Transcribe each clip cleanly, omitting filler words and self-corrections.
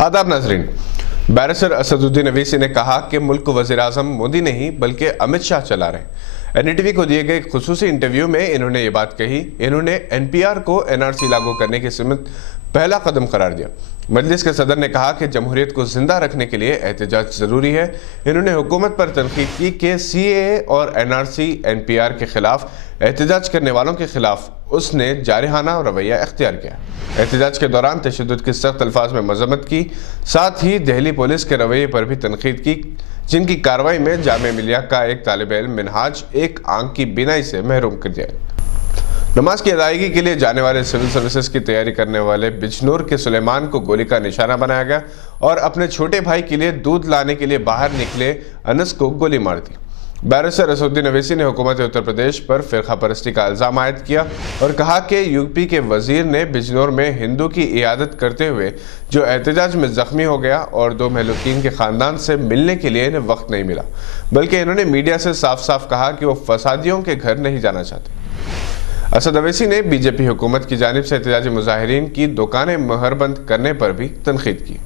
आदाब नाजरीन। बैरिस्टर असदुद्दीन अवीसी ने कहा कि मुल्क को वज़ीर आज़म मोदी नहीं बल्कि अमित शाह चला रहे हैं। NDTV को दिए गए खुसूसी इंटरव्यू में इन्होंने ये बात कही। इन्होंने NPR को NRC लागू करने की सिमत पहला कदम करार दिया। मजलिस के सदर ने कहा कि जमहूरियत को जिंदा रखने के लिए एहतजाज ज़रूरी है। इन्होंने हुकूमत पर तनकीद की कि CAA और NRC NPR के खिलाफ एहतजाज करने वालों के खिलाफ उसने जारहाना रवैया इख्तियार किया। एहतजाज के दौरान तशद्दुद की सख्त अल्फाज में मजम्मत की, साथ ही दिल्ली पुलिस के रवैये पर भी तनकीद की, जिनकी कार्रवाई में जामिया मिलिया का एक तालिब इल्म मिनहाज एक आंख की बीनाई से महरूम कर दिया। नमाज की अदायगी के लिए जाने वाले सिविल सर्विसेज की तैयारी करने वाले बिजनौर के सुलेमान को गोली का निशाना बनाया गया और अपने छोटे भाई के लिए दूध लाने के लिए बाहर निकले अनस को गोली मार दी। बैरिस्टर असदुद्दीन अवीसी ने हुकूमत उत्तर प्रदेश पर फिरका परस्ती का इल्ज़ाम आयद किया और कहा कि यूपी के वजीर ने बिजनौर में हिंदू की इयादत करते हुए जो एहतजाज में जख्मी हो गया और 2 महलूकीन के ख़ानदान से मिलने के लिए इन्हें वक्त नहीं मिला, बल्कि इन्होंने मीडिया से साफ साफ कहा कि वो फसादियों के घर नहीं जाना चाहते। असद अवैसी ने बीजेपी हुकूमत की जानिब से एहतजाजी मुजाहिरीन की दुकानें महरबंद करने पर भी तनकीद की।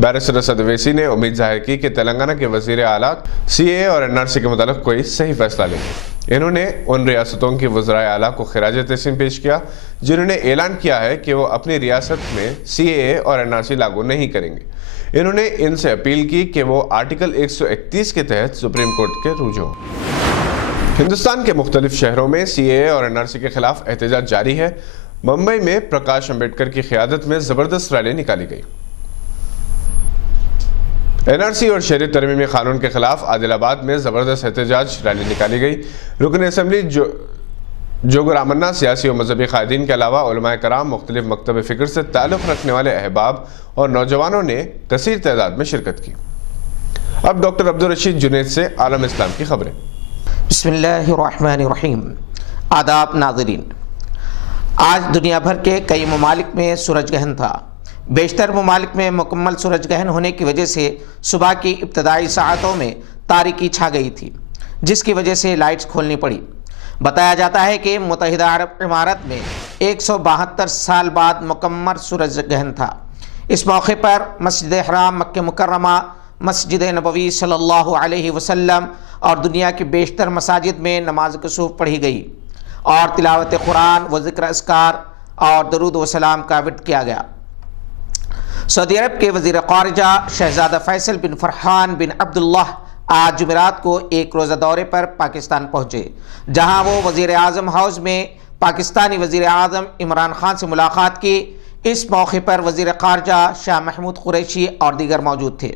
बैरिस्टर असद अवैसी ने उम्मीद जाहिर की कि तेलंगाना के वजीर आला CAA और NRC के मुतालिक कोई सही फैसला लेंगे। इन्होंने उन रियासतों की वज़राए आला को खिराज तहसीन पेश किया जिन्होंने ऐलान किया है कि वो अपनी रियासत में CAA और NRC लागू नहीं करेंगे। इन्होंने इनसे अपील की कि वो आर्टिकल 131 के तहत सुप्रीम कोर्ट के रुजू हों। हिंदुस्तान के मुख्तलिफ शहरों में CAA और NRC के खिलाफ एहतजाज जारी है। मुंबई में प्रकाश अम्बेडकर की क़यादत में ज़बरदस्त रैली निकाली गई। NRC और शहरी तरमीमी कानून के खिलाफ आदिलाबाद में ज़बरदस्त एहतजाज रैली निकाली गई। रुकन असम्बली जोगर रामन्ना सियासी और मजहबी कायदीन के अलावा उलमाए कराम, मुख्तलिफ मकतब फ़िक्र से ताल्लुक़ रखने वाले अहबाब और नौजवानों ने कसीर तादाद में शिरकत की। अब डॉक्टर अब्दुल रशीद जुनैद से आलम इस्लाम की खबरें। बिस्मिल्लाहिर्रहमानिर्रहीम। आदाब नाज़रीन, आज दुनिया भर के कई ममालिक में सूरज ग्रहण था। बेशतर ममालिक में मुकम्मल सूरज ग्रहण होने की वजह से सुबह की इब्तदाई साअतों में तारीकी छा गई थी, जिसकी वजह से लाइट्स खोलनी पड़ी। बताया जाता है कि मुत्तहिदा अरब इमारात में 172 साल बाद मुकम्मल सूरज ग्रहण था। इस मौके पर मस्जिद हराम मक्के मुकर्रमा, मस्जिद नबवी सल्लल्लाहु अलैहि वसल्लम और दुनिया की बेशतर मसाजिद में नमाज कुसूफ पढ़ी गई और तिलावत कुरान व ज़िक्र अस्कार और दरूद व सलाम का विर्द किया गया। सऊदी अरब के वज़ीर ख़ारिजा शहज़ादा फैसल बिन फरहान बिन अब्दुल्लाह आज जुमेरात को एक रोज़ा दौरे पर पाकिस्तान पहुँचे, जहाँ वो वज़ीर आज़म हाउस में पाकिस्तानी वज़ीर आज़म इमरान खान से मुलाकात की। इस मौके पर वज़ीर ख़ारिजा शाह महमूद कुरैशी और दीगर मौजूद थे।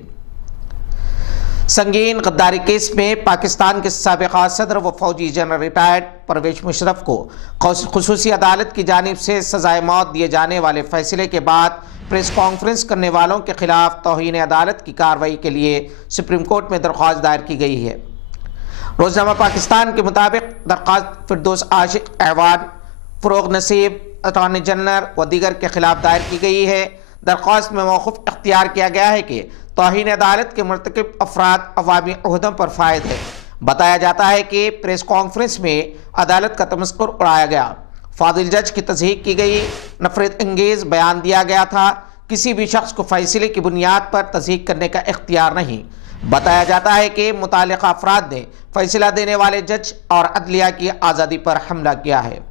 संगीन गद्दारी केस में पाकिस्तान के साबिक़ा सदर व फौजी जनरल रिटायर्ड परवेज मुशर्रफ को खुसूसी अदालत की जानिब से सज़ाए मौत दिए जाने वाले फैसले के बाद प्रेस कॉन्फ्रेंस करने वालों के खिलाफ तौहीन अदालत की कार्रवाई के लिए सुप्रीम कोर्ट में दरख्वास्त दायर की गई है। रोज़नामा पाकिस्तान के मुताबिक दरख्वास्त फिरदौस आशिक अहवान, फ़रोग़ नसीब, अटॉर्नी जनरल व दीगर के खिलाफ दायर की गई है। दरख्वास्त में मौक़िफ़ इख्तियार किया गया है कि तौहीन अदालत के मुर्तकिब अफराद अवामी ओहदों पर फायद है। बताया जाता है कि प्रेस कॉन्फ्रेंस में अदालत का तमस्कुर उड़ाया गया, फाजिल जज की तज़हीक की गई, नफरत अंगेज़ बयान दिया गया था। किसी भी शख्स को फैसले की बुनियाद पर तज़हीक करने का इख्तियार नहीं। बताया जाता है कि मुतालिका अफराद ने फैसला देने वाले जज और अदलिया की आज़ादी पर हमला किया है।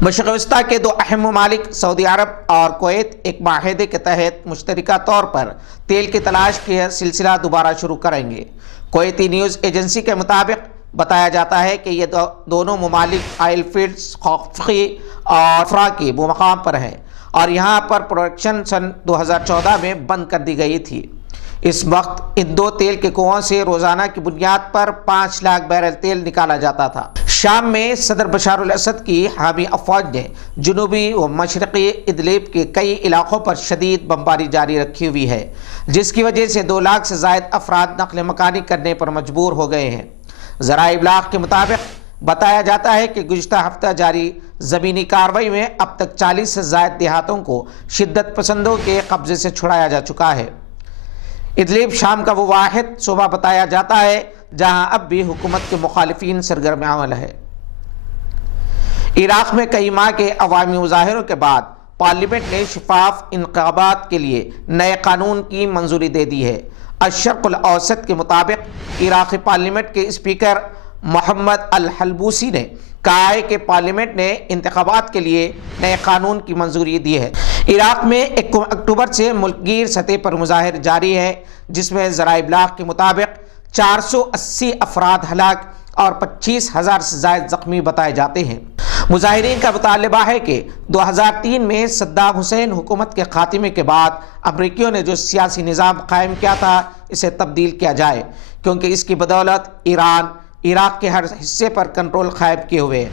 मशरिक़ वस्ता के 2 अहम ममालिक सऊदी अरब और कुवैत एक माहदे के तहत मुश्तरका तौर पर तेल की तलाश का सिलसिला दोबारा शुरू करेंगे। कुवैती न्यूज़ एजेंसी के मुताबिक बताया जाता है कि ये दोनों ममालिक आयल फील्ड्स खौफी और फ्रा के मकाम पर हैं और यहाँ पर प्रोडक्शन सन 2014 में बंद कर दी गई थी। इस वक्त इन 2 तेल के कुओं से रोज़ाना की बुनियाद पर 5 लाख बैरल तेल निकाला जाता था। शाम में सदर बशार अल असद की हामी अफवाज ने जुनूबी व मशरक़ी इदलिब के कई इलाक़ों पर शदीद बमबारी जारी रखी हुई है, जिसकी वजह से 2 लाख से ज़ायद अफराद नक़ल मकानी करने पर मजबूर हो गए हैं। ज़राए इब्लाग़ के मुताबिक बताया जाता है कि गुज़िश्ता हफ्ता जारी ज़मीनी कार्रवाई में अब तक 40 से ज़ायद देहातों को शिद्दत पसंदों के कब्ज़े से छुड़ाया जा चुका है। इदलिब शाम का वो वाहिद सूबा बताया जाता है जहां अब भी हुकूमत के मुखालिफिन सरगर्म अमल है। इराक़ में कई माह के अवामी मुज़ाहिरों के बाद پارلیمنٹ نے شفاف انتخابات کے لیے نئے قانون کی منظوری دے دی ہے۔ الشرق الاوسط کے مطابق عراقی پارلیمنٹ کے اسپیکر محمد الحلبوسی نے کہا ہے کہ پارلیمنٹ نے انتخابات کے لیے نئے قانون کی منظوری دی ہے۔ عراق میں 1 اکتوبر سے ملک گیر سطح پر مظاہر جاری ہے، جس میں ذرائع ابلاغ کے مطابق 480 افراد ہلاک اور 25,000 سے زائد زخمی بتائے جاتے ہیں۔ مظاہرین کا مطالبہ ہے کہ 2003 میں صدام حسین حکومت کے خاتمے کے بعد امریکیوں نے جو سیاسی نظام قائم کیا تھا اسے تبدیل کیا جائے، کیونکہ اس کی بدولت ایران عراق کے ہر حصے پر کنٹرول قائم کیے ہوئے ہے۔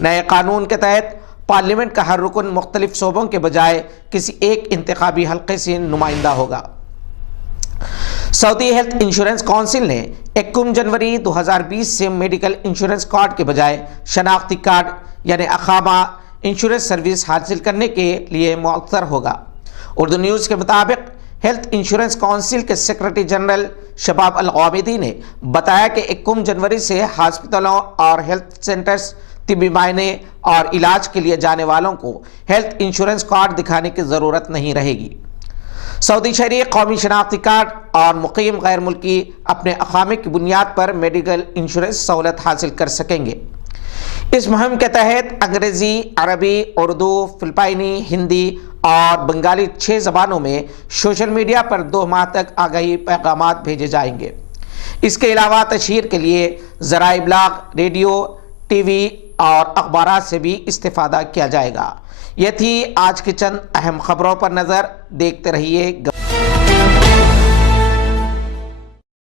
نئے قانون کے تحت پارلیمنٹ کا ہر رکن مختلف صوبوں کے بجائے کسی ایک انتخابی حلقے سے نمائندہ ہوگا۔ سعودی ہیلتھ انشورنس کونسل نے 1 جنوری 2020 سے میڈیکل انشورنس کارڈ کے بجائے شناختی کارڈ یعنی اقامہ انشورنس سروس حاصل کرنے کے لیے مؤثر ہوگا۔ اردو نیوز کے مطابق ہیلتھ انشورنس کونسل کے سیکرٹری جنرل شباب الغامدی نے بتایا کہ 1 جنوری سے ہاسپٹلوں اور ہیلتھ سینٹرز طبی معائنے اور علاج کے لیے جانے والوں کو ہیلتھ انشورنس کارڈ دکھانے کی ضرورت نہیں رہے گی۔ سعودی شہری قومی شناختی کارڈ اور مقیم غیر ملکی اپنے اقامے کی بنیاد پر میڈیکل انشورنس سہولت حاصل کر سکیں گے۔ اس مہم کے تحت انگریزی، عربی، اردو، فلپائنی، ہندی اور بنگالی 6 زبانوں میں سوشل میڈیا پر 2 ماہ تک آگاہی پیغامات بھیجے جائیں گے۔ اس کے علاوہ تشہیر کے لیے ذرائع ابلاغ، ریڈیو، ٹی وی اور اخبارات سے بھی استفادہ کیا جائے گا۔ یہ تھی آج کی چند اہم خبروں پر نظر، دیکھتے رہیے